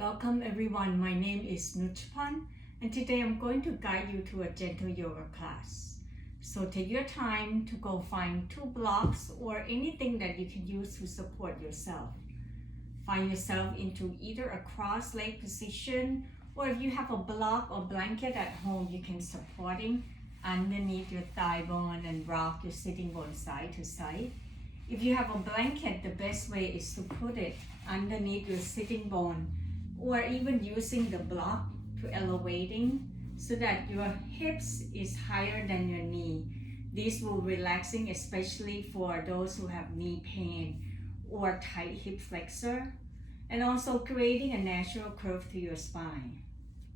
Welcome everyone, my name is Nuchpan and today I'm going to guide you to a gentle yoga class. So take your time to go find two blocks or anything that you can use to support yourself. Find yourself into either a cross leg position, or if you have a block or blanket at home, you can supporting underneath your thigh bone and rock your sitting bone side to side. If you have a blanket, the best way is to put it underneath your sitting bone, or even using the block to elevating so that your hips is higher than your knee. This will relaxing especially for those who have knee pain or tight hip flexor, and also creating a natural curve to your spine.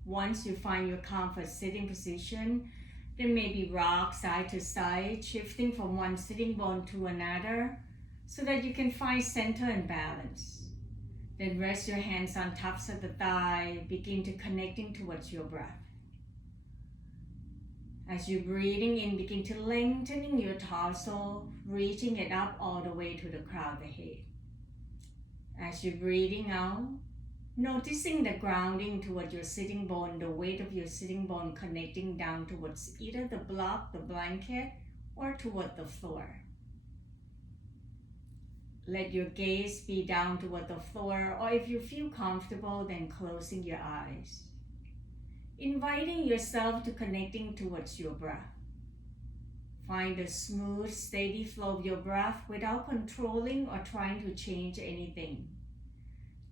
Once you find your comfort sitting position, then maybe rock side to side, shifting from one sitting bone to another so that you can find center and balance. Then rest your hands on tops of the thigh. Begin to connecting towards your breath. As you're breathing in, begin to lengthening your torso, reaching it up all the way to the crown of the head. As you're breathing out, noticing the grounding towards your sitting bone, the weight of your sitting bone connecting down towards either the block, the blanket, or toward the floor. Let your gaze be down toward the floor, or if you feel comfortable, then closing your eyes. Inviting yourself to connecting towards your breath. Find a smooth, steady flow of your breath without controlling or trying to change anything.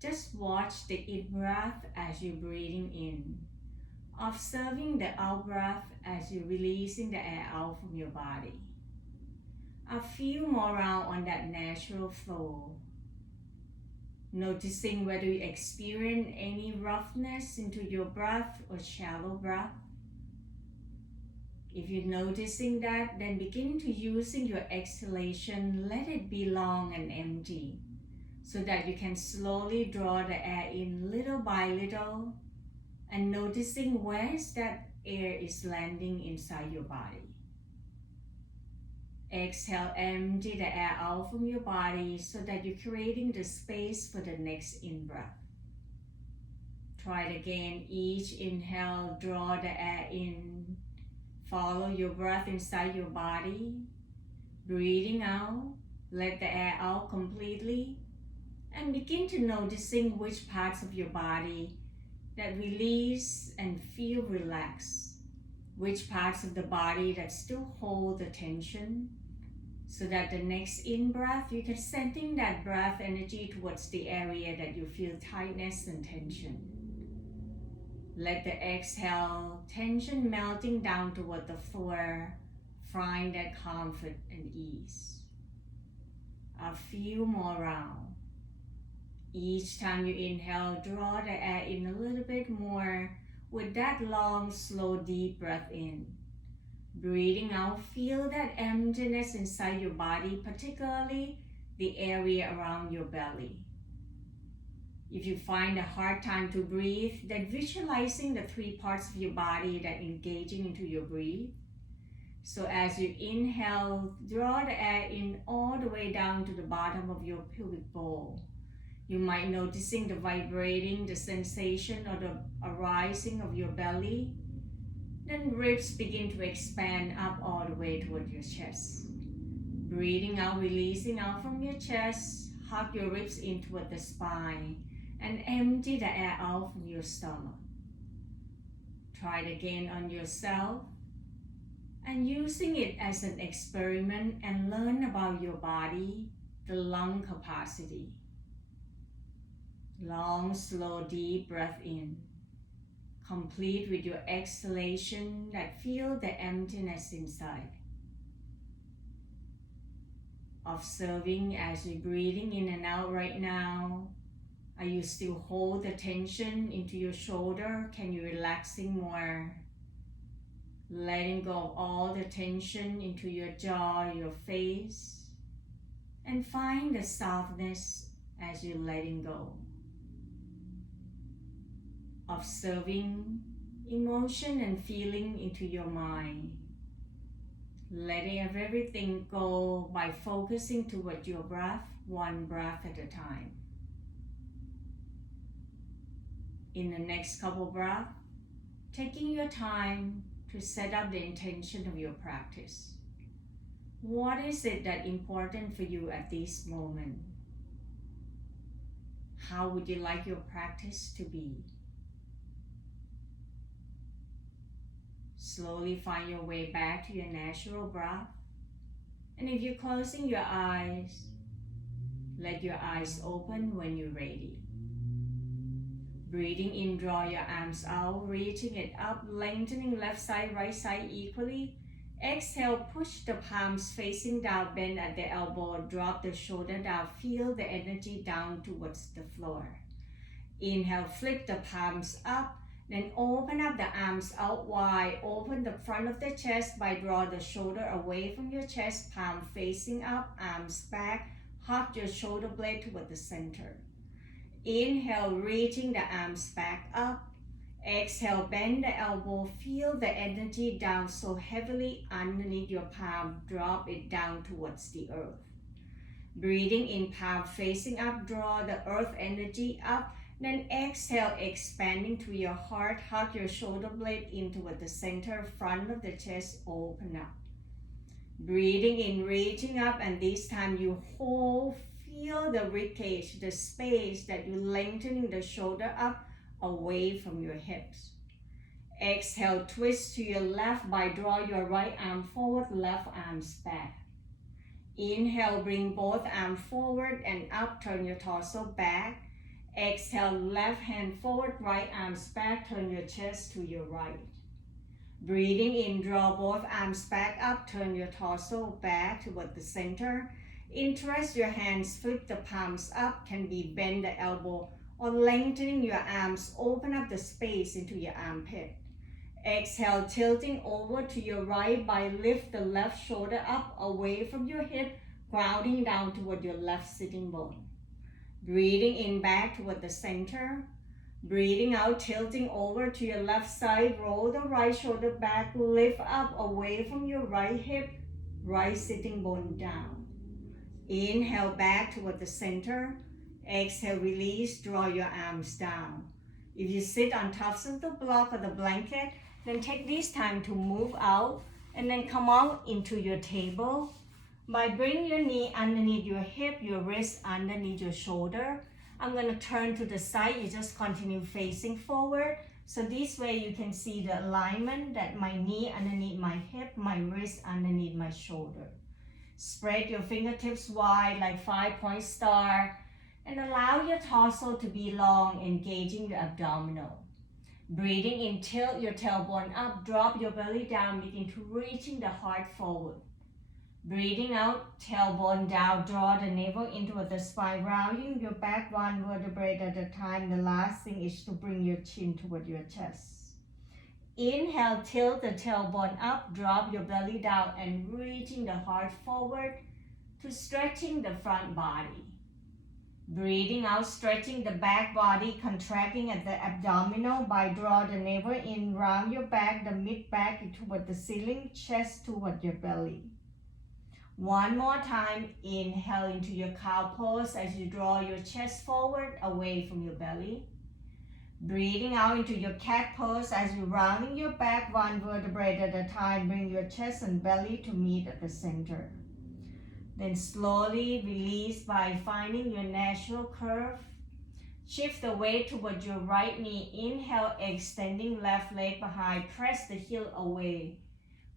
Just watch the in-breath as you're breathing in. Observing the out-breath as you're releasing the air out from your body. A few more rounds on that natural flow. Noticing whether you experience any roughness into your breath or shallow breath. If you're noticing that, then begin to using your exhalation, let it be long and empty, so that you can slowly draw the air in little by little, and noticing where that air is landing inside your body. Exhale, empty the air out from your body so that you're creating the space for the next in-breath. Try it again. Each inhale, draw the air in. Follow your breath inside your body. Breathing out, let the air out completely. And begin to noticing which parts of your body that release and feel relaxed. Which parts of the body that still hold the tension. So that the next in-breath, you can sending that breath energy towards the area that you feel tightness and tension. Let the exhale, tension melting down toward the floor. Find that comfort and ease. A few more rounds. Each time you inhale, draw the air in a little bit more with that long, slow, deep breath in. Breathing out, feel that emptiness inside your body, particularly the area around your belly. If you find a hard time to breathe, then visualizing the three parts of your body that engaging into your breath. So as you inhale, draw the air in all the way down to the bottom of your pelvic bowl. You might noticing the vibrating, the sensation or the arising of your belly. Then ribs begin to expand up all the way toward your chest. Breathing out, releasing out from your chest. Hug your ribs in toward the spine and empty the air out from your stomach. Try it again on yourself and using it as an experiment and learn about your body, the lung capacity. Long, slow, deep breath in. Complete with your exhalation that feel the emptiness inside. Observing as you're breathing in and out right now. Are you still hold the tension into your shoulder? Can you relaxing more? Letting go of all the tension into your jaw, your face. And find the softness as you're letting go. Observing emotion and feeling into your mind. Letting everything go by focusing toward your breath, one breath at a time. In the next couple breaths, taking your time to set up the intention of your practice. What is it that's important for you at this moment? How would you like your practice to be? Slowly find your way back to your natural breath. And if you're closing your eyes, let your eyes open when you're ready. Breathing in, draw your arms out, reaching it up, lengthening left side, right side equally. Exhale, push the palms facing down, bend at the elbow, drop the shoulder down, feel the energy down towards the floor. Inhale, flip the palms up, then open up the arms out wide, open the front of the chest by draw the shoulder away from your chest, palm facing up, arms back, hug your shoulder blade toward the center. Inhale, reaching the arms back up. Exhale, bend the elbow, feel the energy down so heavily underneath your palm, drop it down towards the earth. Breathing in, palm facing up, draw the earth energy up, then exhale, expanding to your heart, hug your shoulder blade in toward the center, front of the chest, open up. Breathing in, reaching up, and this time you hold, feel the ribcage, the space that you're lengthening the shoulder up, away from your hips. Exhale, twist to your left by draw your right arm forward, left arms back. Inhale, bring both arms forward and up, turn your torso back. Exhale, left hand forward, right arms back, turn your chest to your right. Breathing in, draw both arms back up, turn your torso back toward the center. Interest your hands, flip the palms up, can be bend the elbow, or lengthening your arms, open up the space into your armpit. Exhale, tilting over to your right by lift the left shoulder up away from your hip, grounding down toward your left sitting bone. Breathing in back toward the center. Breathing out, tilting over to your left side, roll the right shoulder back, lift up away from your right hip, right sitting bone down. Inhale back toward the center. Exhale, release, draw your arms down. If you sit on tops of the block or the blanket, then take this time to move out and then come out into your table by bringing your knee underneath your hip, your wrist underneath your shoulder. I'm going to turn to the side. You just continue facing forward. So this way you can see the alignment that my knee underneath my hip, my wrist underneath my shoulder. Spread your fingertips wide like 5-point star. And allow your torso to be long, engaging your abdominal. Breathing in, tilt your tailbone up, drop your belly down, begin to reaching the heart forward. Breathing out, tailbone down, draw the navel into the spine, rounding your back one vertebrae at a time. The last thing is to bring your chin toward your chest. Inhale, tilt the tailbone up, drop your belly down, and reaching the heart forward to stretching the front body. Breathing out, stretching the back body, contracting at the abdominal by draw the navel in, round your back, the mid back toward the ceiling, chest toward your belly. One more time, inhale into your cow pose as you draw your chest forward away from your belly. Breathing out into your cat pose as you rounding your back one vertebrae at a time, bring your chest and belly to meet at the center. Then slowly release by finding your natural curve. Shift the weight toward your right knee. Inhale, extending left leg behind. Press the heel away.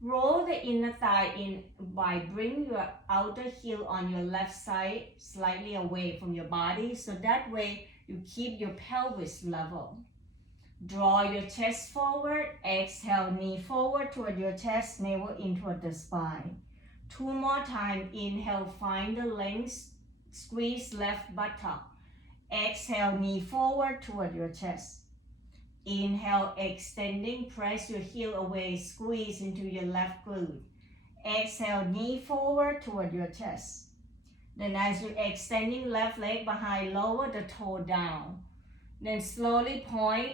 Roll the inner thigh in by bringing your outer heel on your left side slightly away from your body. So that way you keep your pelvis level. Draw your chest forward. Exhale, knee forward toward your chest, navel in toward the spine. 2 more times. Inhale, find the length, squeeze left buttock. Exhale, knee forward toward your chest. Inhale, extending, press your heel away, squeeze into your left glute. Exhale, knee forward toward your chest. Then as you're extending left leg behind, lower the toe down. Then slowly point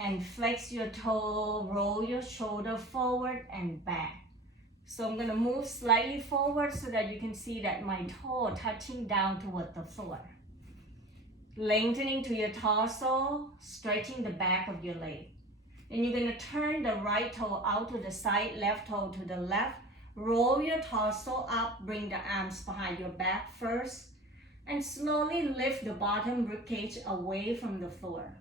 and flex your toe, roll your shoulder forward and back. So I'm going to move slightly forward so that you can see that my toe touching down toward the floor. Lengthening to your torso, stretching the back of your leg. Then you're going to turn the right toe out to the side, left toe to the left. Roll your torso up, bring the arms behind your back first, and slowly lift the bottom ribcage away from the floor.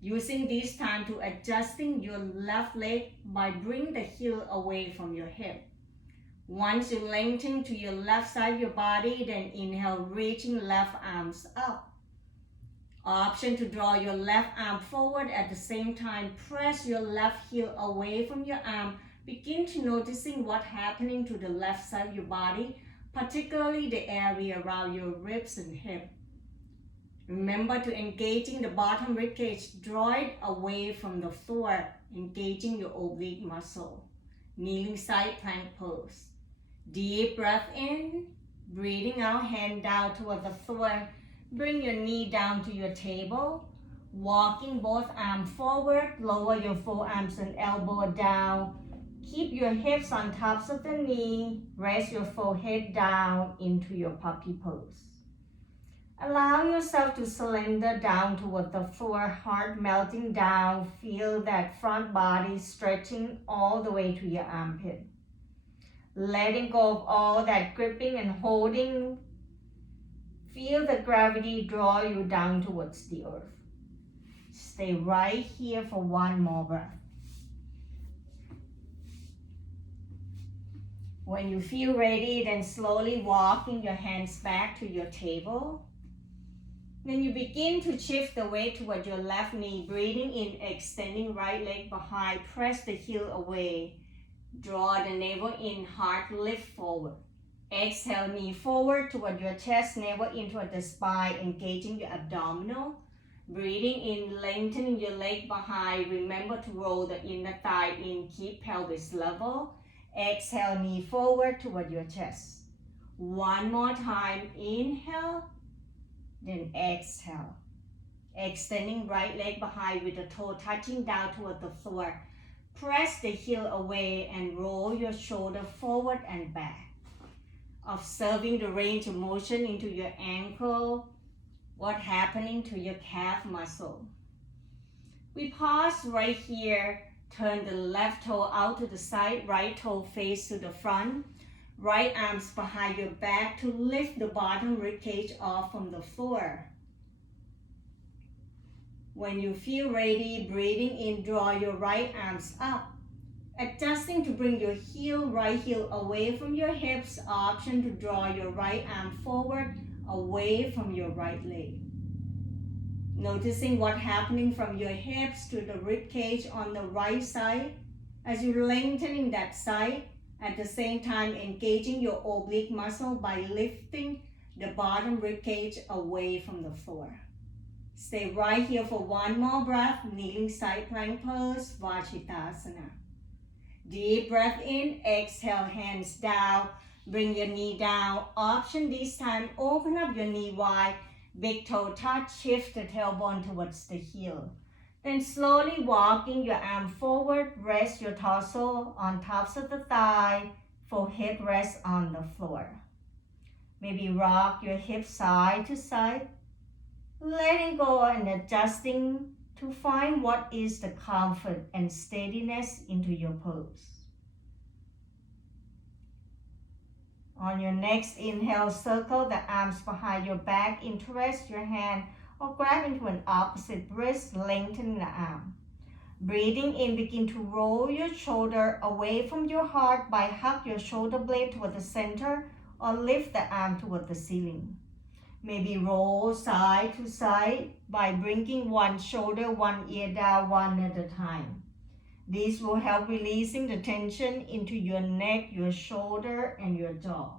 Using this time to adjusting your left leg by bringing the heel away from your hip. Once you lengthen to your left side of your body, then inhale, reaching left arms up. Option to draw your left arm forward at the same time. Press your left heel away from your arm. Begin to noticing what's happening to the left side of your body, particularly the area around your ribs and hip. Remember to engaging the bottom ribcage, draw it away from the floor, engaging your oblique muscle. Kneeling side plank pose. Deep breath in, breathing out, hand down toward the floor. Bring your knee down to your table. Walking both arms forward, lower your forearms and elbow down. Keep your hips on tops of the knee. Rest your forehead down into your puppy pose. Allow yourself to surrender down toward the floor, heart melting down. Feel that front body stretching all the way to your armpit. Letting go of all that gripping and holding. Feel the gravity draw you down towards the earth. Stay right here for one more breath. When you feel ready, then slowly walking your hands back to your table. Then you begin to shift the weight toward your left knee, breathing in, extending right leg behind, press the heel away. Draw the navel in, heart lift forward. Exhale, knee forward toward your chest, navel in toward the spine, engaging your abdominal. Breathing in, lengthening your leg behind. Remember to roll the inner thigh in, keep pelvis level. Exhale, knee forward toward your chest. One more time, inhale, then exhale. Extending right leg behind with the toe touching down toward the floor. Press the heel away and roll your shoulder forward and back. Observing the range of motion into your ankle, what's happening to your calf muscle. We pause right here. Turn the left toe out to the side, right toe face to the front. Right arms behind your back to lift the bottom ribcage off from the floor. When you feel ready, breathing in, draw your right arms up. Adjusting to bring your right heel away from your hips. Option to draw your right arm forward, away from your right leg. Noticing what's happening from your hips to the rib cage on the right side as you're lengthening that side. At the same time, engaging your oblique muscle by lifting the bottom rib cage away from the floor. Stay right here for one more breath. Kneeling side plank pose, Vachitasana. Deep breath in, exhale, hands down. Bring your knee down. Option this time, open up your knee wide. Big toe touch, shift the tailbone towards the heel. Then slowly walking your arm forward, rest your torso on tops of the thigh, forehead rest on the floor. Maybe rock your hips side to side, letting go and adjusting to find what is the comfort and steadiness into your pose. On your next inhale, circle the arms behind your back, interlace your hand or grab into an opposite wrist, lengthening the arm. Breathing in, begin to roll your shoulder away from your heart by hug your shoulder blade toward the center or lift the arm toward the ceiling. Maybe roll side to side by bringing one shoulder, one ear down, one at a time. This will help releasing the tension into your neck, your shoulder, and your jaw.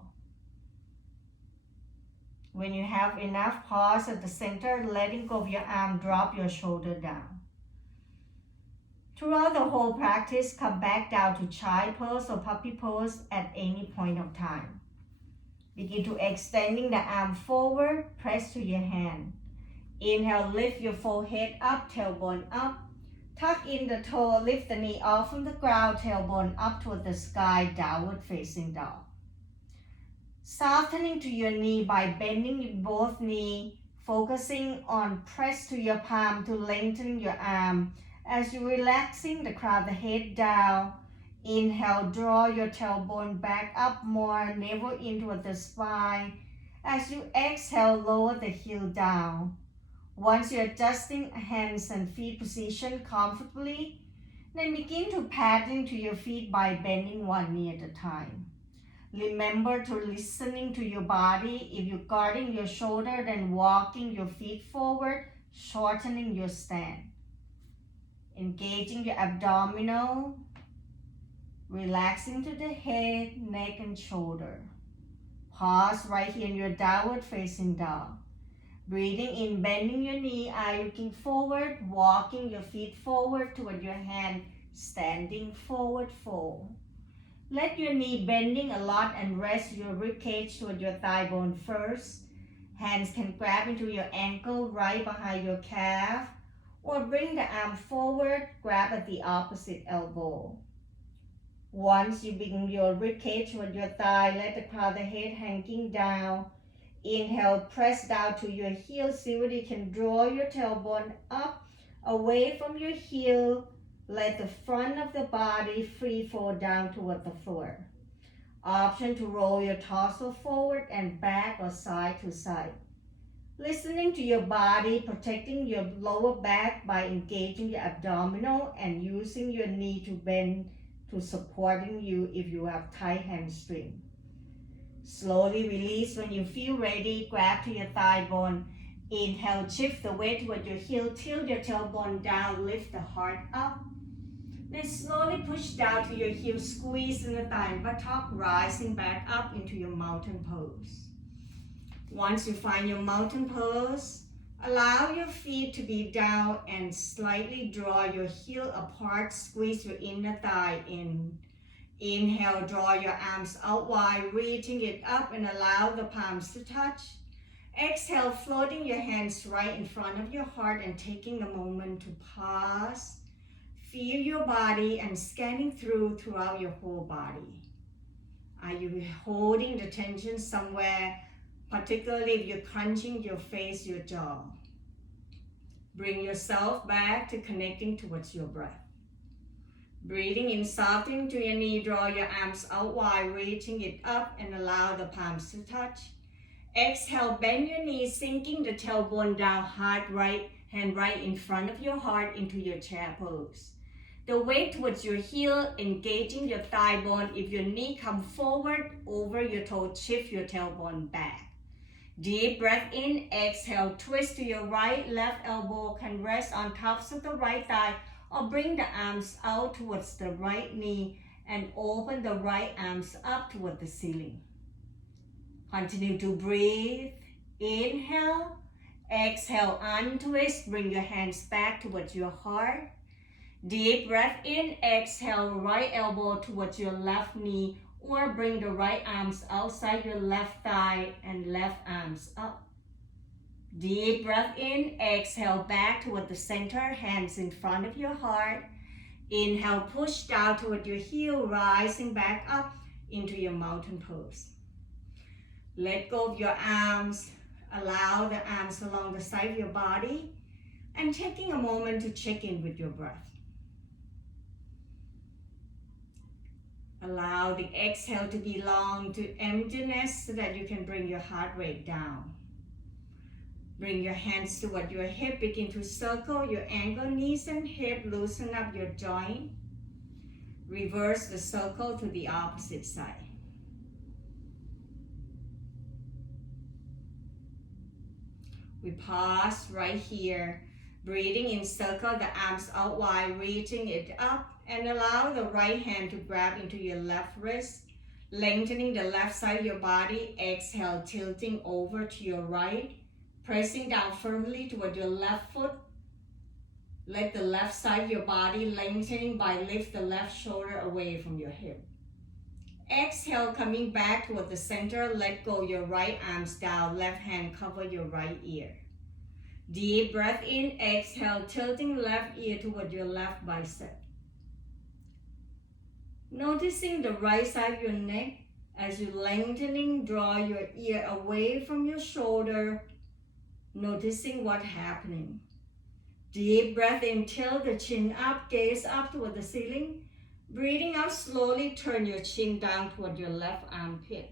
When you have enough, pause at the center, letting go of your arm, drop your shoulder down. Throughout the whole practice, come back down to child pose or puppy pose at any point of time. Begin to extending the arm forward, press to your hand. Inhale, lift your forehead up, tailbone up. Tuck in the toe, lift the knee off from the ground, tailbone up toward the sky, downward facing dog. Softening to your knee by bending both knees, focusing on press to your palm to lengthen your arm. As you're relaxing the crown, the head down. Inhale, draw your tailbone back up more, navel in toward the spine. As you exhale, lower the heel down. Once you're adjusting hands and feet position comfortably, then begin to pad into your feet by bending one knee at a time. Remember to listening to your body. If you're guarding your shoulder, then walking your feet forward, shortening your stand. Engaging your abdominal, relaxing to the head, neck, and shoulder. Pause right here in your downward facing dog. Breathing in, bending your knee, eye looking forward, walking your feet forward toward your hand, standing forward fold. Let your knee bending a lot and rest your rib cage toward your thigh bone first. Hands can grab into your ankle right behind your calf, or bring the arm forward, grab at the opposite elbow. Once you bring your rib cage toward your thigh, let the crown of the head hanging down. Inhale, press down to your heel. See whether you can draw your tailbone up, away from your heel. Let the front of the body free fall down toward the floor. Option to roll your torso forward and back or side to side. Listening to your body, protecting your lower back by engaging your abdominal and using your knee to bend to supporting you if you have tight hamstring. Slowly release when you feel ready. Grab to your thigh bone. Inhale, shift the weight toward your heel. Tilt your tailbone down. Lift the heart up. Then slowly push down to your heel. Squeeze in the thigh and buttock, rising back up into your mountain pose. Once you find your mountain pose, allow your feet to be down and slightly draw your heel apart. Squeeze your inner thigh in. Inhale, draw your arms out wide, reaching it up and allow the palms to touch. Exhale, floating your hands right in front of your heart and taking a moment to pause. Feel your body and scanning throughout your whole body. Are you holding the tension somewhere, particularly if you're clenching your face, your jaw? Bring yourself back to connecting towards your breath. Breathing in, softening to your knee, draw your arms out wide, reaching it up and allow the palms to touch. Exhale, bend your knees, sinking the tailbone down, hand right in front of your heart into your chair pose. The weight towards your heel, engaging your thigh bone. If your knee comes forward, over your toe, shift your tailbone back. Deep breath in, exhale, twist to your right, left elbow can rest on tops of the right thigh, or bring the arms out towards the right knee and open the right arms up toward the ceiling. Continue to breathe. Inhale, exhale, untwist, bring your hands back towards your heart. Deep breath in, exhale, right elbow towards your left knee, or bring the right arms outside your left thigh and left arms up. Deep breath in, exhale back toward the center, hands in front of your heart. Inhale, push down toward your heel, rising back up into your mountain pose. Let go of your arms, allow the arms along the side of your body, and taking a moment to check in with your breath. Allow the exhale to belong to emptiness so that you can bring your heart rate down. Bring your hands toward your hip, begin to circle your ankle, knees and hip, loosen up your joint. Reverse the circle to the opposite side. We pause right here, breathing in, circle the arms out wide, reaching it up, and allow the right hand to grab into your left wrist, lengthening the left side of your body. Exhale, tilting over to your right, pressing down firmly toward your left foot. Let the left side of your body lengthening by lift the left shoulder away from your hip. Exhale, coming back toward the center, let go your right arms down, left hand cover your right ear. Deep breath in, exhale, tilting left ear toward your left bicep. Noticing the right side of your neck as you lengthening, draw your ear away from your shoulder. noticing what's happening. Deep breath in, tilt the chin up, gaze up toward the ceiling. Breathing out slowly, turn your chin down toward your left armpit.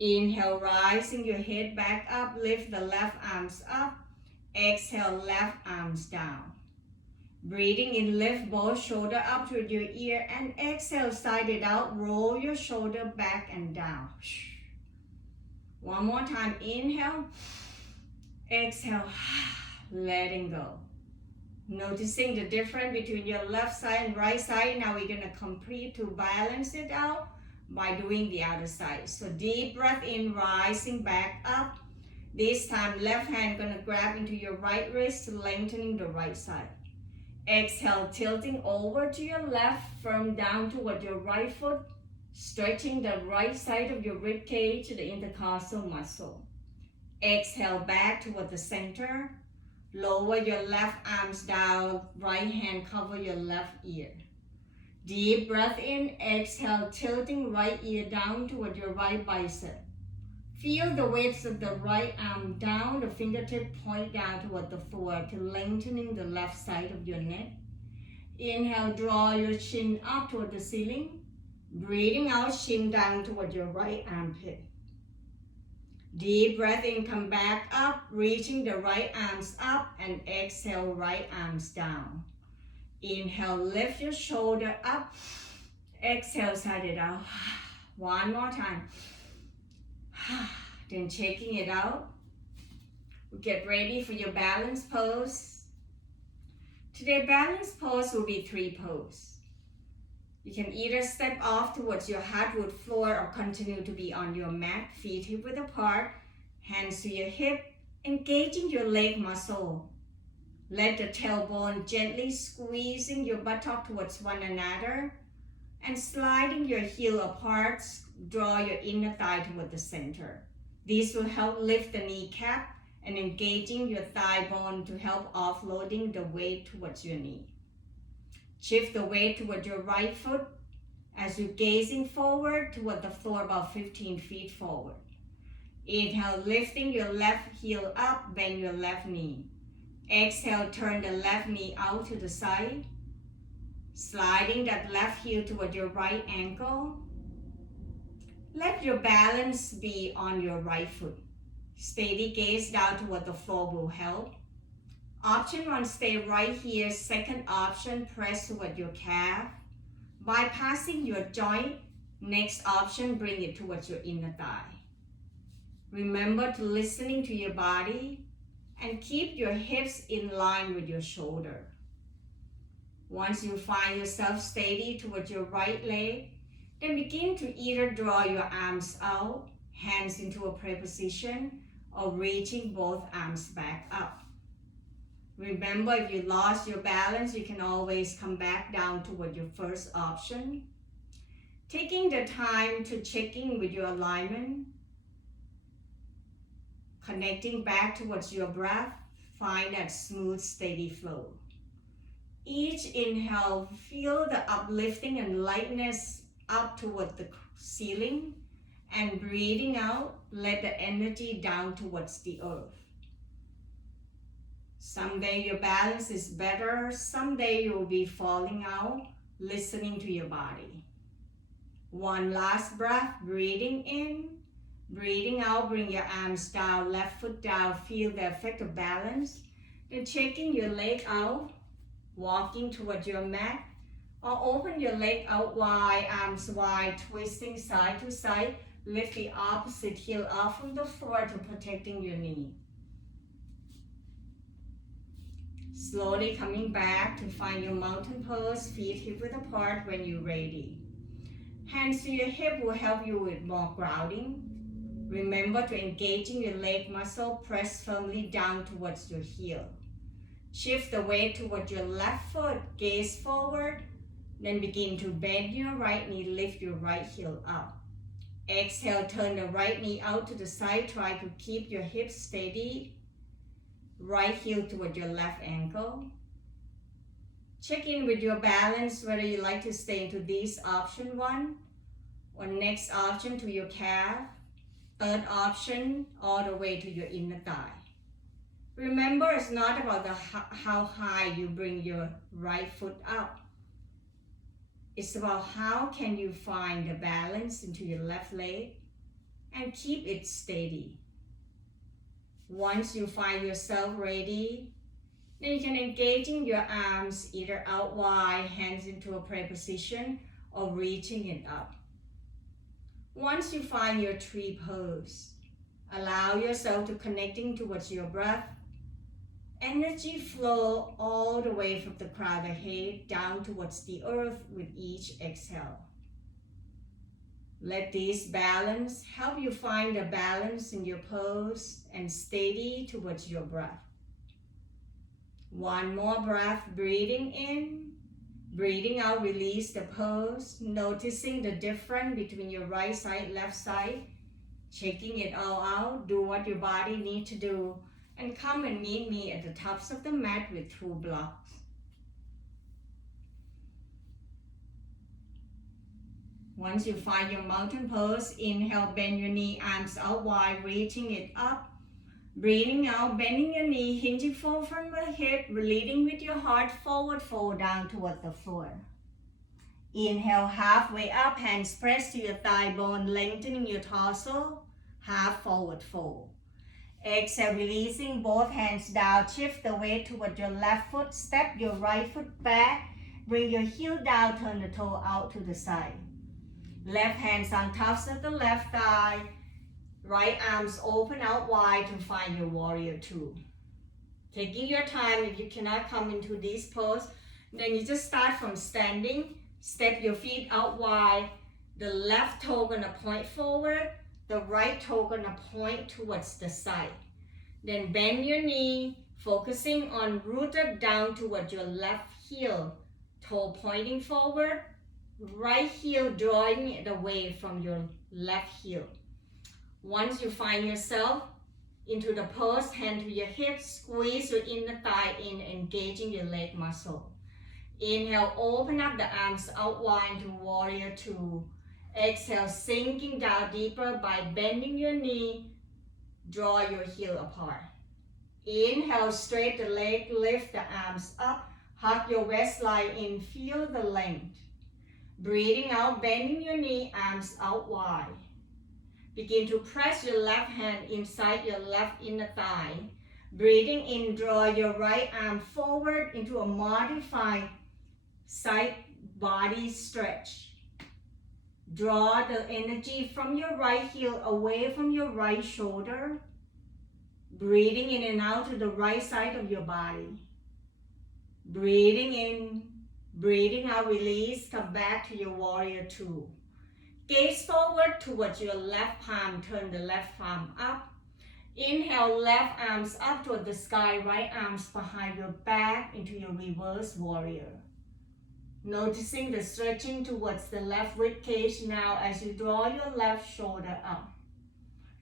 Inhale, rising your head back up, lift the left arms up. Exhale, left arms down. Breathing in, lift both shoulders up to your ear and exhale, side it out, roll your shoulder back and down. One more time, inhale, exhale, letting go. Noticing the difference between your left side and right side. Now we're going to complete to balance it out by doing the other side. So deep breath in, rising back up. This time, left hand going to grab into your right wrist, lengthening the right side. Exhale, tilting over to your left, firm down toward your right foot, stretching the right side of your rib cage to the intercostal muscle. Exhale, back toward the center. Lower your left arms down, right hand cover your left ear. Deep breath in, exhale, tilting right ear down toward your right bicep. Feel the weight of the right arm down, the fingertip point down toward the floor to lengthening the left side of your neck. Inhale, draw your chin up toward the ceiling. Breathing out, chin down toward your right armpit. Deep breath in, come back up, reaching the right arms up and exhale, right arms down. Inhale, lift your shoulder up. Exhale, side it out. One more time. Then checking it out. Get ready for your balance pose. Today, balance pose will be 3 poses. You can either step off towards your hardwood floor or continue to be on your mat, feet hip width apart, hands to your hip, engaging your leg muscle. Let the tailbone gently squeezing your buttock towards one another and sliding your heel apart, draw your inner thigh toward the center. This will help lift the kneecap and engaging your thigh bone to help offloading the weight towards your knee. Shift the weight toward your right foot as you're gazing forward toward the floor about 15 feet forward. Inhale, lifting your left heel up, bend your left knee. Exhale, turn the left knee out to the side, sliding that left heel toward your right ankle. Let your balance be on your right foot. Steady gaze down toward the floor will help. Option 1, stay right here. Second option, press toward your calf, bypassing your joint. Next option, bring it towards your inner thigh. Remember to listening to your body and keep your hips in line with your shoulder. Once you find yourself steady towards your right leg, then begin to either draw your arms out, hands into a prayer position, or reaching both arms back up. Remember, if you lost your balance, you can always come back down toward your first option. Taking the time to check in with your alignment, connecting back towards your breath, find that smooth, steady flow. Each inhale, feel the uplifting and lightness up toward the ceiling, and breathing out, let the energy down towards the earth. Someday your balance is better, someday you'll be falling out, listening to your body. One last breath, breathing in, breathing out, bring your arms down, left foot down, feel the effect of balance. Then checking your leg out, walking towards your mat, or open your leg out wide, arms wide, twisting side to side. Lift the opposite heel off of the floor to protecting your knee. Slowly coming back to find your mountain pose, feet hip width apart when you're ready. Hands to your hip will help you with more grounding. Remember to engaging your leg muscle, press firmly down towards your heel. Shift the weight toward your left foot, gaze forward, then begin to bend your right knee, lift your right heel up. Exhale, turn the right knee out to the side, try to keep your hips steady. Right heel toward your left ankle. Check in with your balance, whether you like to stay into this option 1 or next option to your calf. Third option, all the way to your inner thigh. Remember, it's not about how high you bring your right foot up. It's about how can you find the balance into your left leg and keep it steady. Once you find yourself ready, then you can engage in your arms either out wide, hands into a prayer position, or reaching it up. Once you find your tree pose, allow yourself to connecting towards your breath. Energy flow all the way from the crown of the head down towards the earth with each exhale. Let this balance help you find a balance in your pose and steady towards your breath. One more breath, breathing in, breathing out, release the pose, noticing the difference between your right side, left side, checking it all out, do what your body needs to do, and come and meet me at the tops of the mat with 2 blocks. Once you find your mountain pose, inhale, bend your knee, arms out wide, reaching it up. Breathing out, bending your knee, hinging forward from the hip, leading with your heart forward, fold down toward the floor. Inhale, halfway up, hands press to your thigh bone, lengthening your torso, half forward fold. Exhale, releasing both hands down, shift the weight toward your left foot, step your right foot back, bring your heel down, turn the toe out to the side. Left hands on tops of the left thigh, right arms open out wide to find your warrior 2. Taking your time, if you cannot come into this pose, then you just start from standing, step your feet out wide, the left toe gonna point forward, the right toe gonna point towards the side. Then bend your knee, focusing on rooted down toward your left heel, toe pointing forward, right heel drawing it away from your left heel. Once you find yourself into the pose, hand to your hips, squeeze your inner thigh in, engaging your leg muscle. Inhale, open up the arms out wide to warrior 2. Exhale, sinking down deeper by bending your knee, draw your heel apart. Inhale, straight the leg, lift the arms up, hug your waistline in, feel the length. Breathing out, bending your knee, arms out wide. Begin to press your left hand inside your left inner thigh. Breathing in, draw your right arm forward into a modified side body stretch. Draw the energy from your right heel away from your right shoulder. Breathing in and out to the right side of your body. Breathing in, breathing out, release, come back to your warrior 2. Gaze forward towards your left palm, turn the left palm up. Inhale, left arms up toward the sky, right arms behind your back into your reverse warrior. Noticing the stretching towards the left rib cage now as you draw your left shoulder up.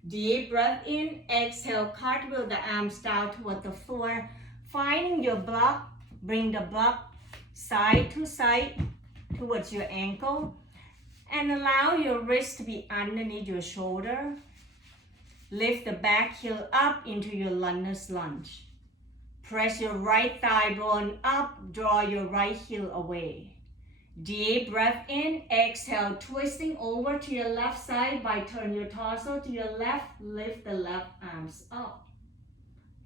Deep breath in, exhale, cartwheel the arms down toward the floor. Finding your block, bring the block side to side towards your ankle. And allow your wrist to be underneath your shoulder. Lift the back heel up into your lunge's lunge. Press your right thigh bone up, draw your right heel away. Deep breath in, exhale, twisting over to your left side by turn your torso to your left, lift the left arms up.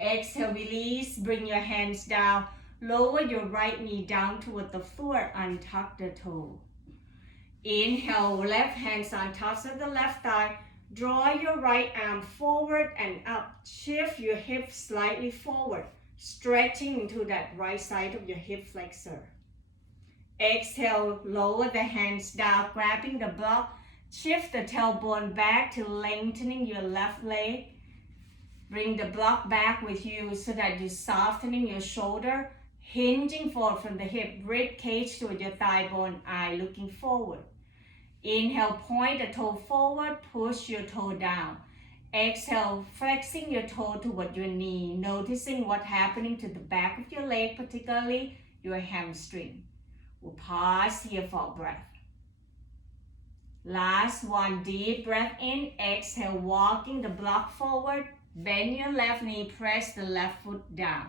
Exhale, release, bring your hands down, lower your right knee down toward the floor, untuck the toe. Inhale, left hands on tops of the left thigh. Draw your right arm forward and up. Shift your hips slightly forward, stretching into that right side of your hip flexor. Exhale, lower the hands down, grabbing the block. Shift the tailbone back to lengthening your left leg. Bring the block back with you so that you're softening your shoulder, hinging forward from the hip, rib cage toward your thigh bone, eye looking forward. Inhale, point the toe forward, push your toe down. Exhale, flexing your toe toward your knee, noticing what's happening to the back of your leg, particularly your hamstring. We'll pause here for a breath. Last one, deep breath in, exhale, walking the block forward, bend your left knee, press the left foot down.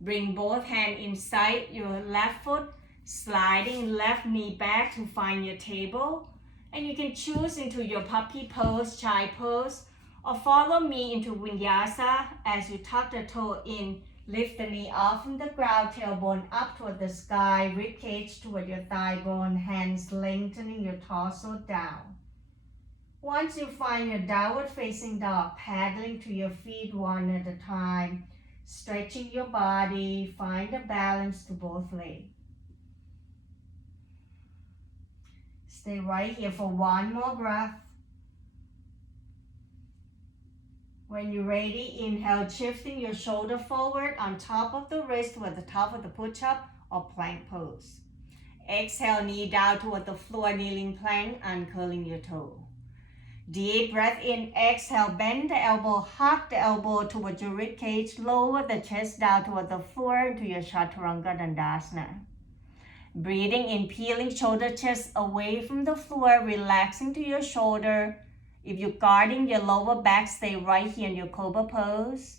Bring both hands inside your left foot, sliding left knee back to find your table. And you can choose into your puppy pose, child pose, or follow me into vinyasa as you tuck the toe in, lift the knee off from the ground, tailbone up toward the sky, ribcage toward your thigh bone, hands lengthening your torso down. Once you find your downward facing dog, paddling to your feet one at a time, stretching your body, find a balance to both legs. Stay right here for one more breath. When you're ready, inhale, shifting your shoulder forward on top of the wrist toward the top of the push-up or plank pose. Exhale, knee down toward the floor, kneeling plank, uncurling your toe. Deep breath in, exhale, bend the elbow, hug the elbow toward your rib cage, lower the chest down toward the floor into your Chaturanga Dandasana. Breathing in, peeling shoulder chest away from the floor, relaxing to your shoulder. If you're guarding your lower back, stay right here in your Cobra pose.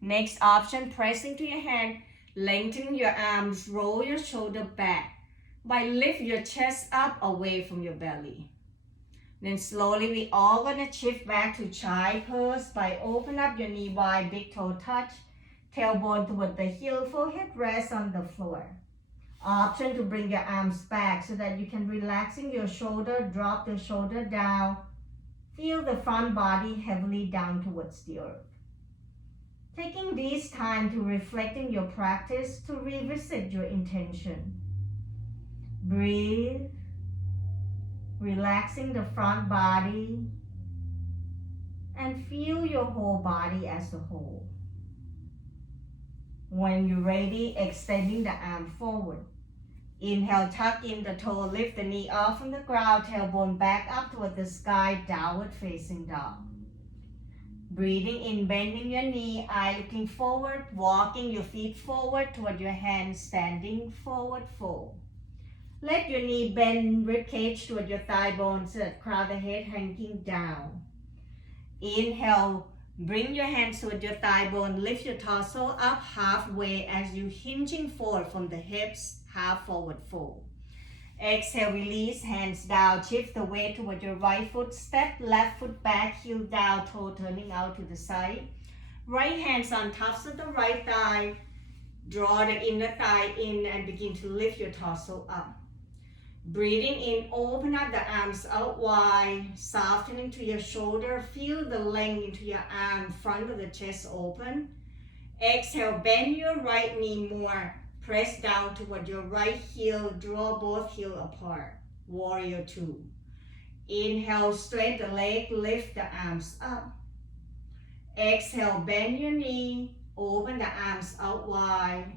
Next option, pressing to your hand, lengthen your arms, roll your shoulder back. By lift your chest up away from your belly. Then slowly we all gonna shift back to child pose by open up your knee wide, big toe touch, tailbone toward the heel, forehead rest on the floor. Option to bring your arms back so that you can relaxing your shoulder, drop the shoulder down. Feel the front body heavily down towards the earth. Taking this time to reflecting your practice, to revisit your intention. Breathe, relaxing the front body, and feel your whole body as a whole. When you're ready, extending the arm forward. Inhale, tuck in the toe, lift the knee off from the ground, tailbone back up toward the sky, downward facing dog. Breathing in, bending your knee, eye looking forward, walking your feet forward toward your hands, standing forward fold. Let your knee bend, rib cage toward your thigh bones, crown the head hanging down. Inhale, bring your hands toward your thigh bone, lift your torso up halfway as you hinging forward from the hips, half forward fold. Exhale, release, hands down, shift the weight toward your right foot, step left foot back, heel down, toe turning out to the side. Right hands on tops of the right thigh, draw the inner thigh in and begin to lift your torso up. Breathing in, open up the arms out wide, softening to your shoulder, feel the length into your arm, front of the chest open. Exhale, bend your right knee more. Press down toward your right heel, draw both heels apart. Warrior two. Inhale, straighten the leg, lift the arms up. Exhale, bend your knee, open the arms out wide.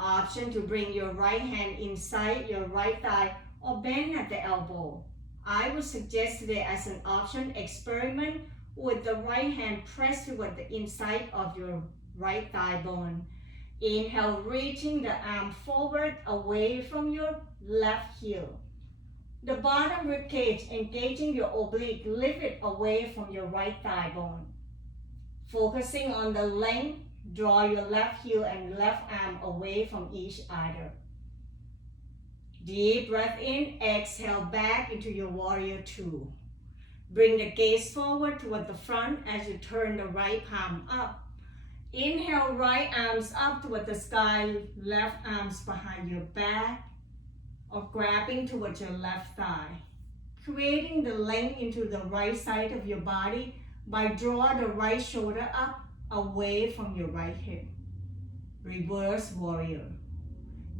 Option to bring your right hand inside your right thigh or bend at the elbow. I would suggest today as an option, experiment with the right hand pressed toward the inside of your right thigh bone. Inhale, reaching the arm forward away from your left heel. The bottom rib cage engaging your oblique, lift it away from your right thigh bone. Focusing on the length, draw your left heel and left arm away from each other. Deep breath in, exhale back into your warrior two. Bring the gaze forward toward the front as you turn the right palm up. Inhale, right arms up toward the sky, left arms behind your back, or grabbing towards your left thigh. Creating the length into the right side of your body by draw the right shoulder up away from your right hip. Reverse warrior.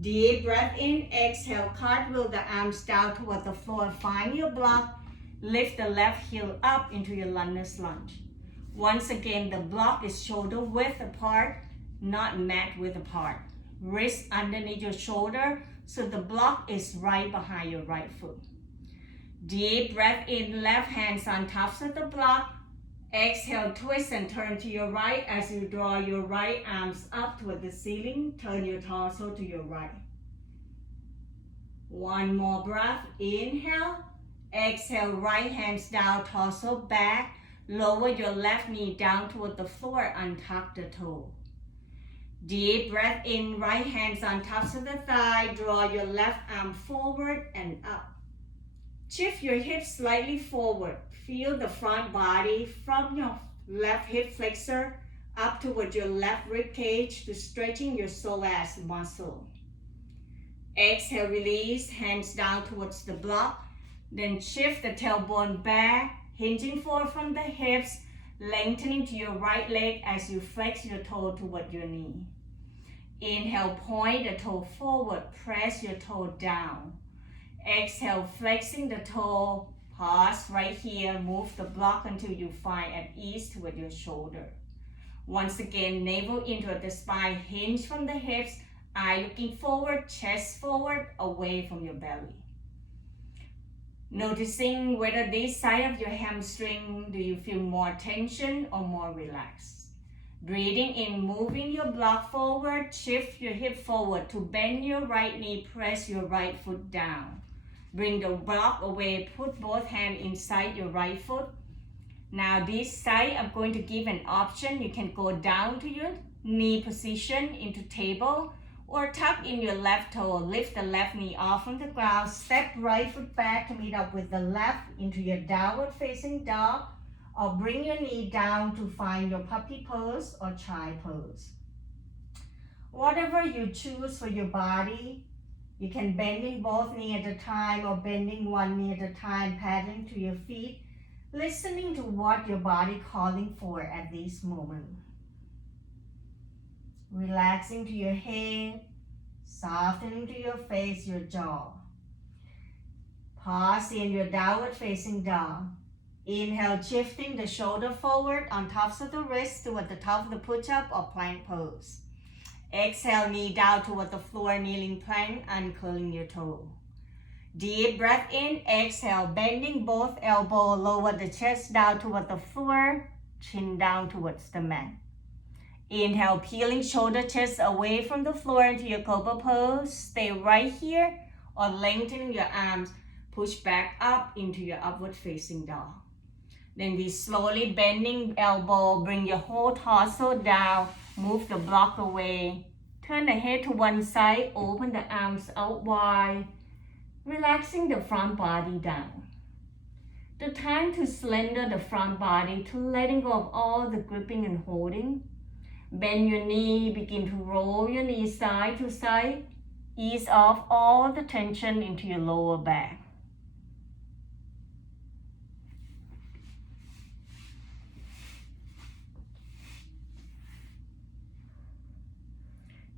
Deep breath in, exhale, cartwheel the arms down toward the floor. Find your block, lift the left heel up into your lunge's lunge. Once again, the block is shoulder width apart, not mat width apart. Wrist underneath your shoulder, so the block is right behind your right foot. Deep breath in, left hands on tops of the block. Exhale, twist and turn to your right as you draw your right arms up toward the ceiling. Turn your torso to your right. One more breath. Inhale, Exhale, right hands down, torso back. Lower your left knee down toward the floor, untuck the toe. Deep breath in, right hands on tops of the thigh. Draw your left arm forward and up. Shift your hips slightly forward. Feel the front body from your left hip flexor up toward your left rib cage to stretching your psoas muscle. Exhale, release, hands down towards the block. Then shift the tailbone back, hinging forward from the hips, lengthening to your right leg as you flex your toe toward your knee. Inhale, point the toe forward, press your toe down. Exhale, flexing the toe, pause right here, move the block until you find at ease toward your shoulder. Once again, navel into the spine, hinge from the hips, eye looking forward, chest forward, away from your belly. Noticing whether this side of your hamstring, do you feel more tension or more relaxed? Breathing in, moving your block forward, shift your hip forward to bend your right knee, press your right foot down. Bring the block away, put both hands inside your right foot. Now this side, I'm going to give an option. You can go down to your knee position into table, or tuck in your left toe, lift the left knee off from the ground, step right foot back to meet up with the left into your downward facing dog, or bring your knee down to find your puppy pose or child pose. Whatever you choose for your body, you can bending both knee at a time or bending one knee at a time, paddling to your feet, listening to what your body calling for at this moment. Relaxing to your head, softening to your face, your jaw. Pause in your downward facing dog. Inhale, shifting the shoulder forward on tops of the wrist toward the top of the push-up or plank pose. Exhale, knee down toward the floor, kneeling plank, uncurling your toe. Deep breath in, exhale, bending both elbows, lower the chest down toward the floor, chin down towards the mat. Inhale, peeling shoulder, chest away from the floor into your cobra pose. Stay right here, or lengthening your arms, push back up into your upward facing dog. Then we slowly bending elbow, bring your whole torso down, move the block away. Turn the head to one side, open the arms out wide, relaxing the front body down. The time to slender the front body, to letting go of all the gripping and holding. Bend your knee, begin to roll your knee side to side. Ease off all the tension into your lower back.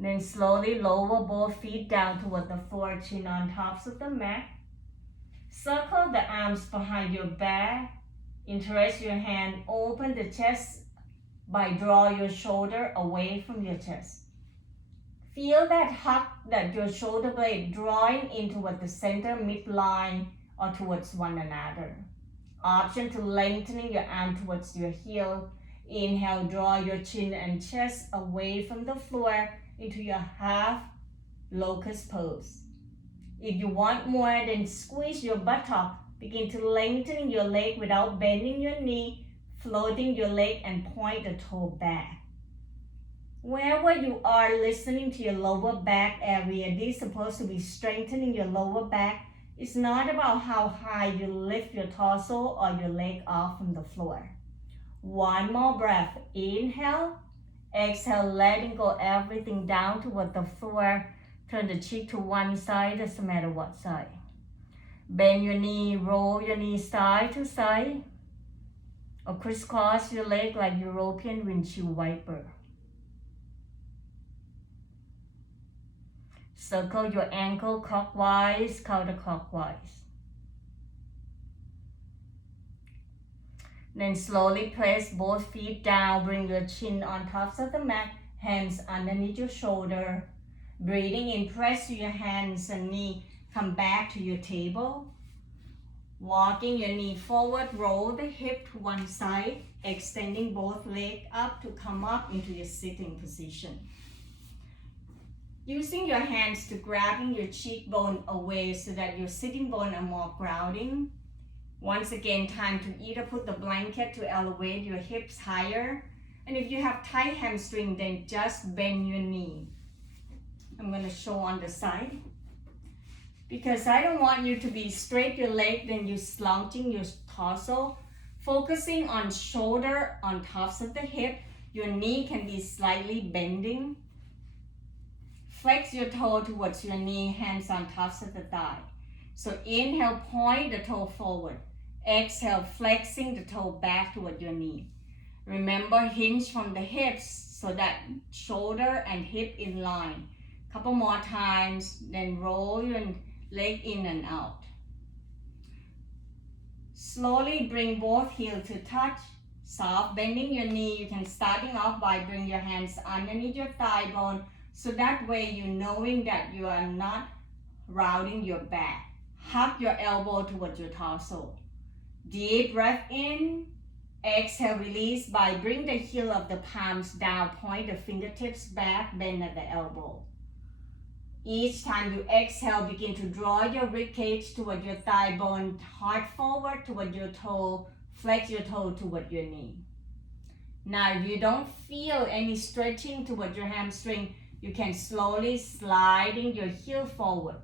Then slowly lower both feet down toward the floor, chin on tops of the mat. Circle the arms behind your back. Interlace your hand, open the chest by draw your shoulder away from your chest. Feel that hug, that your shoulder blade drawing in toward the center midline or towards one another. Option to lengthening your arm towards your heel. Inhale, draw your chin and chest away from the floor into your half locust pose. If you want more, then squeeze your buttock. Begin to lengthen your leg without bending your knee, floating your leg and point the toe back. Wherever you are, listening to your lower back area, this is supposed to be strengthening your lower back. It's not about how high you lift your torso or your leg off from the floor. One more breath. Inhale. Exhale, letting go everything down toward the floor. Turn the cheek to one side, doesn't matter what side. Bend your knee, roll your knee side to side. Or crisscross your leg like European windshield wiper. Circle your ankle clockwise, counterclockwise. Then slowly place both feet down, bring your chin on tops of the mat, hands underneath your shoulder. Breathing in, press your hands and knee, come back to your table. Walking your knee forward, roll the hip to one side, extending both legs up to come up into your sitting position. Using your hands to grabbing your cheekbone away so that your sitting bone are more grounding. Once again, time to either put the blanket to elevate your hips higher. And if you have tight hamstring, then just bend your knee. I'm going to show on the side. Because I don't want you to be straight your leg, then you slouching your torso. Focusing on shoulder on tops of the hip. Your knee can be slightly bending. Flex your toe towards your knee, hands on tops of the thigh. So inhale, point the toe forward. Exhale, flexing the toe back toward your knee. Remember, hinge from the hips so that shoulder and hip in line. Couple more times, then roll your leg in and out. Slowly bring both heels to touch. Soft bending your knee. You can starting off by bring your hands underneath your thigh bone. So that way you knowing that you are not rounding your back. Hug your elbow towards your torso. Deep breath in. Exhale, release by bring the heel of the palms down. Point the fingertips back. Bend at the elbow. Each time you exhale, begin to draw your rib cage toward your thigh bone, heart forward toward your toe, flex your toe toward your knee. Now, if you don't feel any stretching toward your hamstring, you can slowly sliding your heel forward.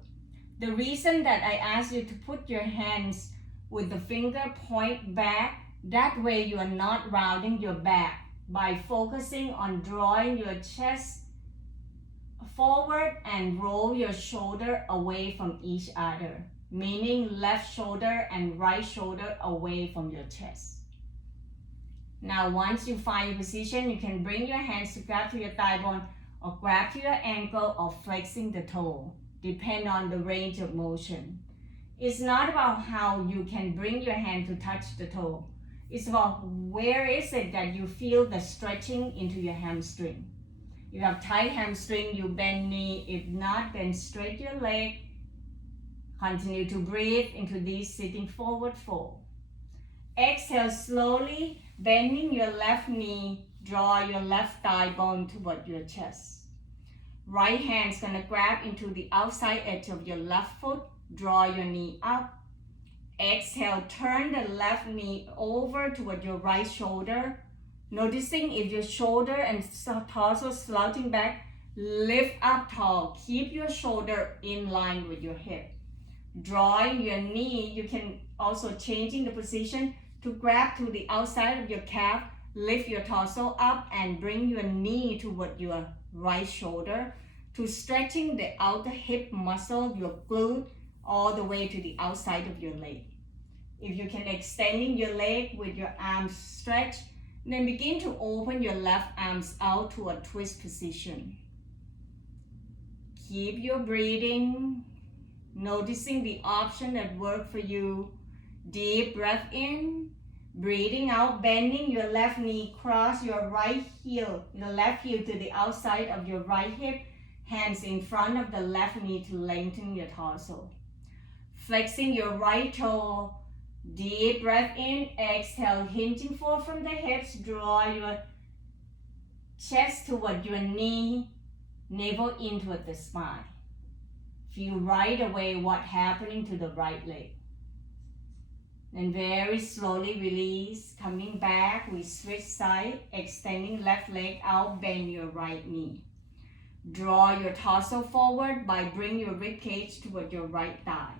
The reason that I ask you to put your hands with the finger point back, that way you are not rounding your back by focusing on drawing your chest forward and roll your shoulder away from each other, meaning left shoulder and right shoulder away from your chest. Now, once you find your position, you can bring your hands to grab to your thigh bone or grab to your ankle or flexing the toe, depend on the range of motion. It's not about how you can bring your hand to touch the toe. It's about where is it that you feel the stretching into your hamstring. If you have tight hamstring, you bend knee. If not, then straight your leg. Continue to breathe into this sitting forward fold. Exhale slowly, bending your left knee. Draw your left thigh bone toward your chest. Right hand's gonna grab into the outside edge of your left foot. Draw your knee up. Exhale, turn the left knee over toward your right shoulder. Noticing if your shoulder and torso slouching back, lift up tall. Keep your shoulder in line with your hip. Drawing your knee, you can also changing the position to grab to the outside of your calf. Lift your torso up and bring your knee toward your right shoulder to stretching the outer hip muscle, your glute, all the way to the outside of your leg. If you can extending your leg with your arms stretched, then begin to open your left arms out to a twist position. Keep your breathing, noticing the option that work for you. Deep breath in, breathing out, bending your left knee, cross your right heel, the left heel to the outside of your right hip, hands in front of the left knee to lengthen your torso. Flexing your right toe. Deep breath in, exhale, hinging forward from the hips, draw your chest toward your knee, navel in toward the spine. Feel right away what's happening to the right leg. Then very slowly release, coming back, we switch side, extending left leg out, bend your right knee. Draw your torso forward by bring your rib cage toward your right thigh.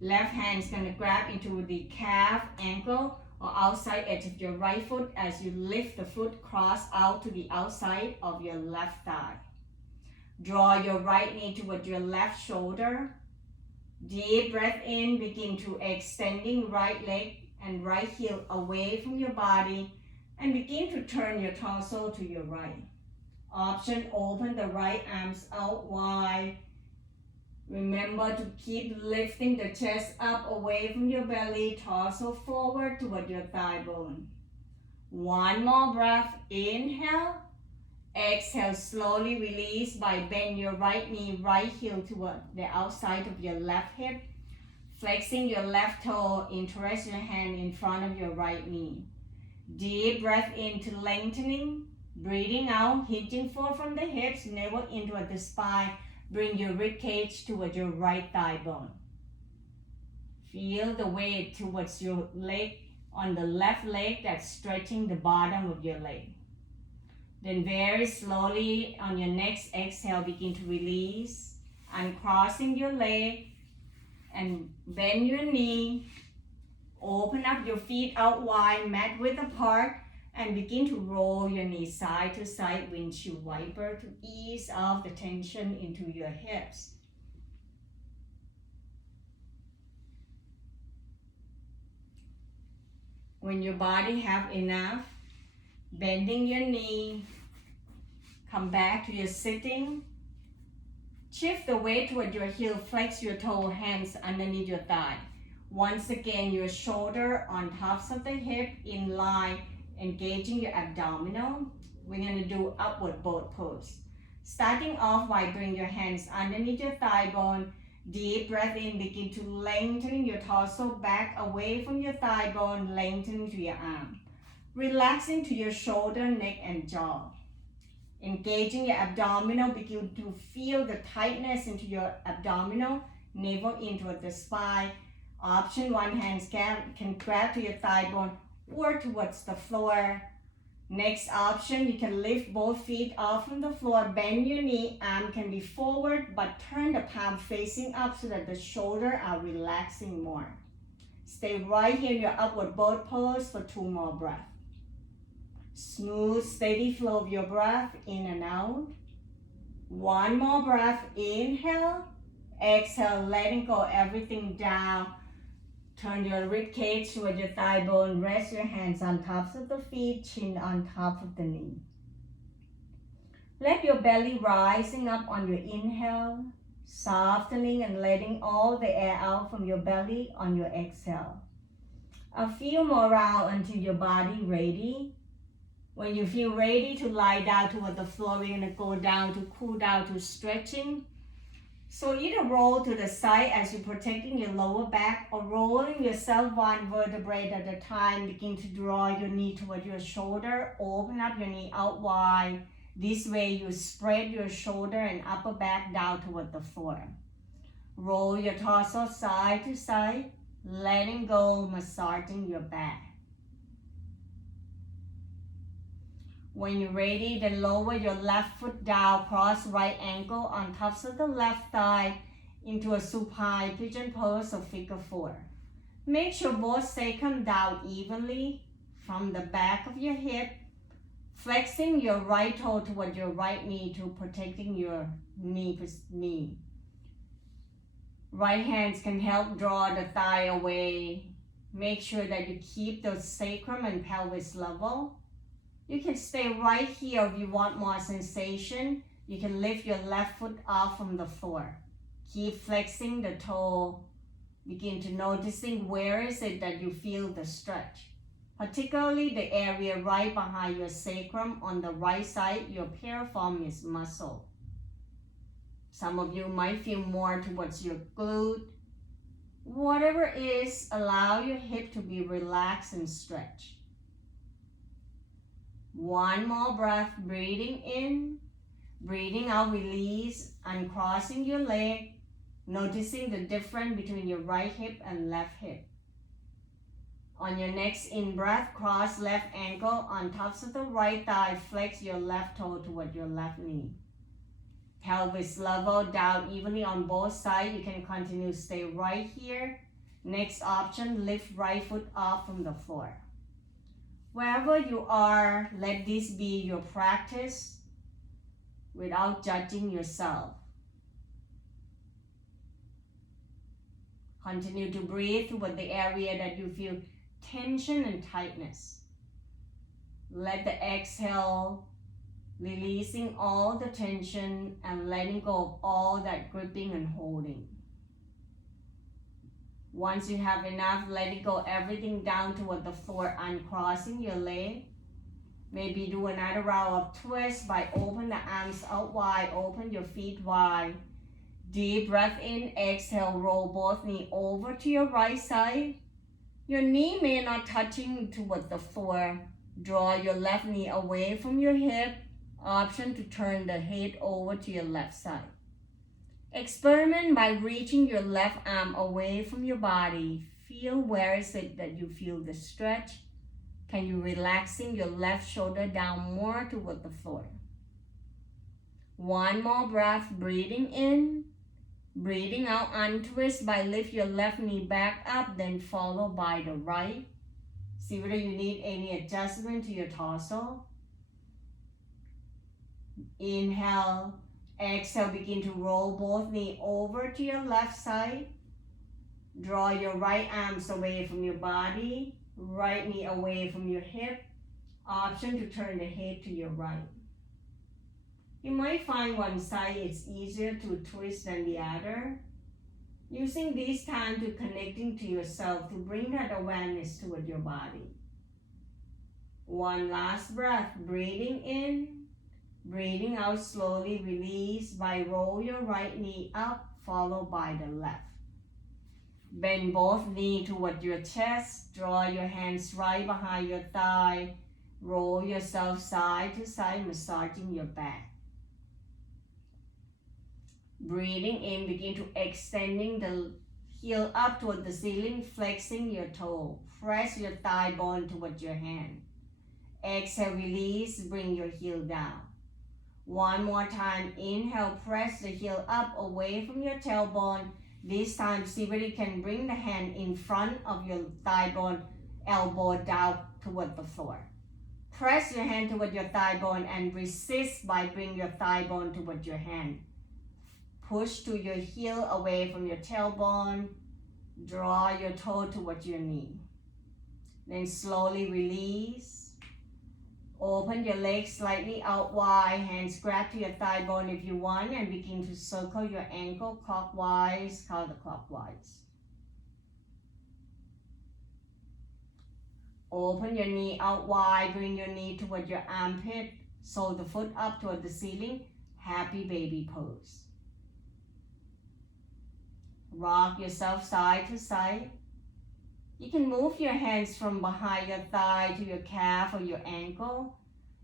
Left hand is going to grab into the calf, ankle, or outside edge of your right foot as you lift the foot cross out to the outside of your left thigh. Draw your right knee toward your left shoulder. Deep breath in, begin to extending right leg and right heel away from your body and begin to turn your torso to your right. Option, open the right arms out wide. Remember to keep lifting the chest up away from your belly, torso forward toward your thigh bone. One more breath, inhale. Exhale, slowly release by bend your right knee, right heel toward the outside of your left hip. Flexing your left toe, interlace your hand in front of your right knee. Deep breath into lengthening. Breathing out, hinging forward from the hips, navel in toward the spine. Bring your rib cage toward your right thigh bone. Feel the weight towards your leg on the left leg that's stretching the bottom of your leg. Then very slowly on your next exhale, begin to release, uncrossing your leg and bend your knee. Open up your feet out wide, mat width apart, and begin to roll your knees side to side, windshield wiper, to ease off the tension into your hips. When your body have enough, bending your knee, come back to your sitting. Shift the weight toward your heel, flex your toe, hands underneath your thigh. Once again, your shoulder on tops of the hip in line, engaging your abdominal. We're going to do upward boat pose. Starting off by bring your hands underneath your thigh bone. Deep breath in, begin to lengthen your torso back away from your thigh bone, lengthening to your arm. Relaxing to your shoulder, neck, and jaw. Engaging your abdominal, begin to feel the tightness into your abdominal, navel in toward the spine. Option one, hands can grab to your thigh bone or towards the floor. Next option, you can lift both feet off from the floor, bend your knee, arm can be forward, but turn the palm facing up so that the shoulders are relaxing more. Stay right here in your upward boat pose for 2 more breaths. Smooth, steady flow of your breath in and out. 1 more breath, inhale, exhale, letting go everything down. Turn your rib cage toward your thigh bone. Rest your hands on tops of the feet, chin on top of the knee. Let your belly rising up on your inhale, softening and letting all the air out from your belly on your exhale. A few more rounds until your body ready. When you feel ready to lie down toward the floor, we're going to go down to cool down to stretching. So either roll to the side as you're protecting your lower back, or rolling yourself 1 vertebrae at a time. Begin to draw your knee toward your shoulder. Open up your knee out wide. This way you spread your shoulder and upper back down toward the floor. Roll your torso side to side, letting go, massaging your back. When you're ready, then lower your left foot down, cross right ankle on tops of the left thigh into a supine pigeon pose or figure 4. Make sure both sacrum down evenly from the back of your hip, flexing your right toe toward your right knee to protecting your knee. Right hands can help draw the thigh away. Make sure that you keep the sacrum and pelvis level. You can stay right here if you want more sensation. You can lift your left foot off from the floor. Keep flexing the toe. Begin to noticing where is it that you feel the stretch. Particularly the area right behind your sacrum on the right side, your piriformis muscle. Some of you might feel more towards your glute. Whatever it is, allow your hip to be relaxed and stretched. 1 more breath, breathing in, breathing out, release, uncrossing your leg, noticing the difference between your right hip and left hip. On your next in-breath, cross left ankle on tops of the right thigh, flex your left toe toward your left knee. Pelvis level down evenly on both sides. You can continue, stay right here. Next option, lift right foot off from the floor. Wherever you are, let this be your practice without judging yourself. Continue to breathe toward the area that you feel tension and tightness. Let the exhale, releasing all the tension and letting go of all that gripping and holding. Once you have enough, letting go everything down toward the floor, uncrossing your leg. Maybe do another round of twist by open the arms out wide, open your feet wide. Deep breath in, exhale, roll both knees over to your right side. Your knee may not touching toward the floor. Draw your left knee away from your hip. Option to turn the head over to your left side. Experiment by reaching your left arm away from your body. Feel where is it that you feel the stretch. Can you relaxing your left shoulder down more toward the floor? One more breath, breathing in, breathing out, untwist by lift your left knee back up, then follow by the right. See whether you need any adjustment to your torso. Inhale, exhale, begin to roll both knees over to your left side. Draw your right arms away from your body, right knee away from your hip. Option to turn the head to your right. You might find one side is easier to twist than the other. Using this time to connecting to yourself to bring that awareness toward your body. One last breath, breathing in, breathing out slowly, release by roll your right knee up, followed by the left. Bend both knees toward your chest, draw your hands right behind your thigh, roll yourself side to side, massaging your back. Breathing in, begin to extending the heel up toward the ceiling, flexing your toe. Press your thigh bone toward your hand. Exhale, release, bring your heel down. One more time, inhale, press the heel up away from your tailbone. This time, see whether you can bring the hand in front of your thigh bone, elbow down toward the floor. Press your hand toward your thigh bone and resist by bringing your thigh bone toward your hand. Push to your heel away from your tailbone. Draw your toe toward your knee. Then slowly release. Open your legs slightly out wide. Hands grab to your thigh bone if you want and begin to circle your ankle clockwise, counterclockwise. Open your knee out wide. Bring your knee toward your armpit. Sole the foot up toward the ceiling. Happy baby pose. Rock yourself side to side. You can move your hands from behind your thigh to your calf or your ankle.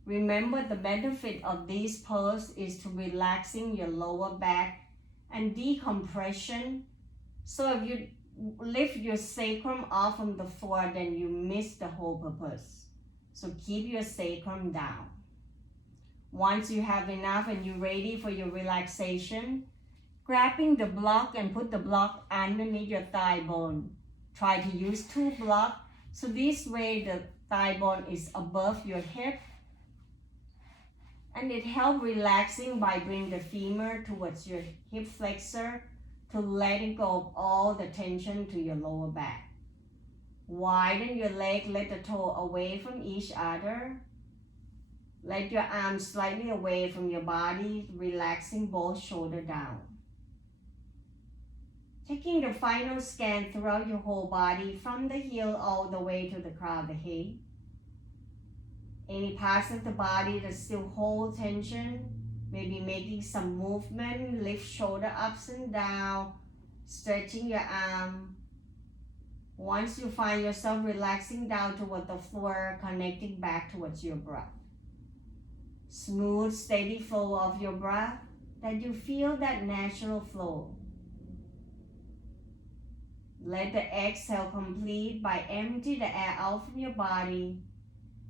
Remember, the benefit of this pose is to relaxing your lower back and decompression. So if you lift your sacrum off from the floor, then you miss the whole purpose. So keep your sacrum down. Once you have enough and you're ready for your relaxation, grabbing the block and put the block underneath your thigh bone. Try to use 2 blocks, so this way the thigh bone is above your hip. And it helps relaxing by bringing the femur towards your hip flexor to letting go of all the tension to your lower back. Widen your leg, let the toe away from each other. Let your arms slightly away from your body, relaxing both shoulders down. Taking the final scan throughout your whole body from the heel all the way to the crown of the head. Any parts of the body that still hold tension, maybe making some movement, lift shoulder ups and down, stretching your arm. Once you find yourself relaxing down toward the floor, connecting back towards your breath. Smooth, steady flow of your breath, that you feel that natural flow. Let the exhale complete by empty the air out from your body.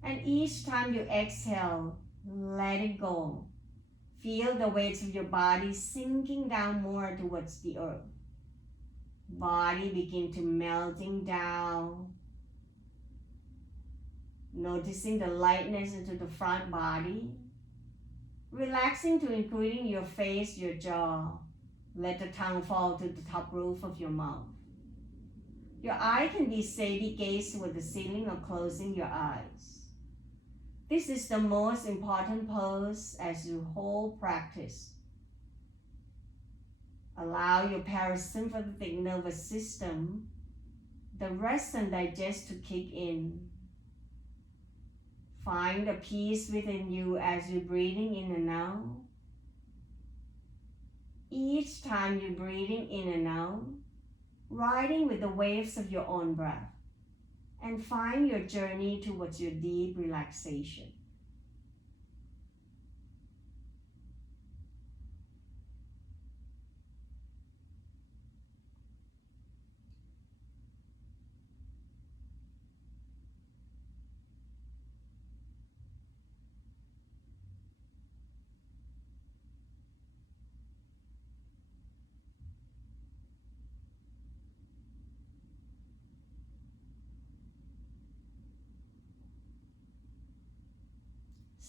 And each time you exhale, let it go. Feel the weights of your body sinking down more towards the earth. Body begin to melting down. Noticing the lightness into the front body. Relaxing to including your face, your jaw. Let the tongue fall to the top roof of your mouth. Your eye can be steady gaze with the ceiling or closing your eyes. This is the most important pose as you whole practice. Allow your parasympathetic nervous system, the rest and digest to kick in. Find the peace within you as you're breathing in and out. Each time you're breathing in and out, riding with the waves of your own breath, and find your journey towards your deep relaxation.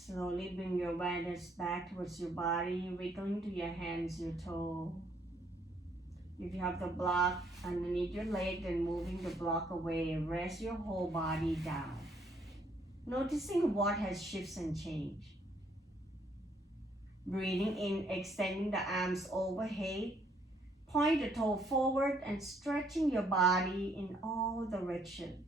Slowly bring your awareness back towards your body, wiggling to your hands, your toe. If you have the block underneath your leg, then moving the block away and rest your whole body down. Noticing what has shifted and changed. Breathing in, extending the arms overhead. Point the toe forward and stretching your body in all directions.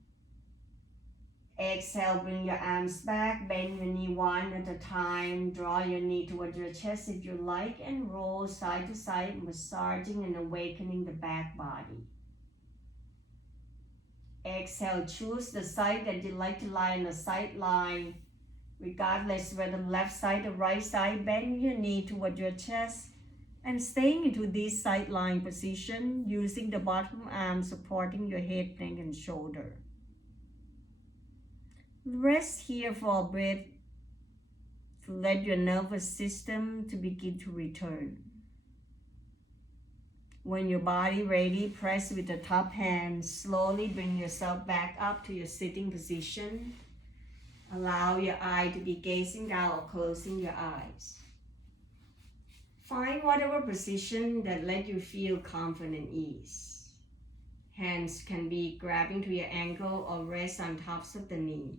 Exhale, bring your arms back, bend your knee one at a time. Draw your knee towards your chest if you like and roll side to side, massaging and awakening the back body. Exhale, choose the side that you like to lie on the sideline. Regardless whether left side or right side, bend your knee toward your chest and staying into this sideline position, using the bottom arm supporting your head, neck, and shoulder. Rest here for a bit to let your nervous system to begin to return. When your body ready, press with the top hand. Slowly bring yourself back up to your sitting position. Allow your eye to be gazing down or closing your eyes. Find whatever position that let you feel confident and ease. Hands can be grabbing to your ankle or rest on tops of the knee.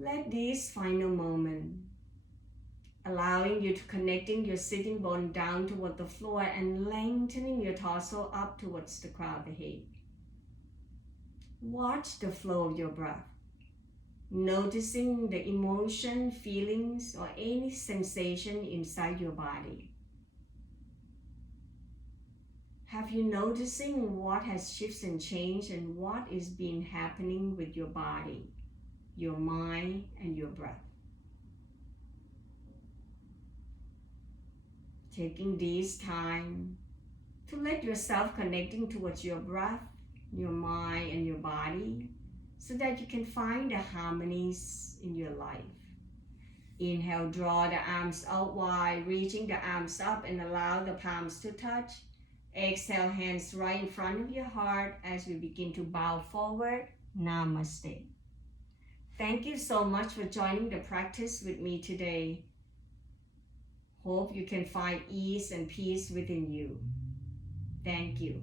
Let this final moment, allowing you to connecting your sitting bone down toward the floor and lengthening your torso up towards the crown of the head. Watch the flow of your breath, noticing the emotion, feelings, or any sensation inside your body. Have you noticing what has shifted and changed and what is being happening with your body, your mind, and your breath? Taking this time to let yourself connecting towards your breath, your mind, and your body so that you can find the harmonies in your life. Inhale, draw the arms out wide, reaching the arms up and allow the palms to touch. Exhale, hands right in front of your heart as we begin to bow forward. Namaste. Thank you so much for joining the practice with me today. Hope you can find ease and peace within you. Thank you.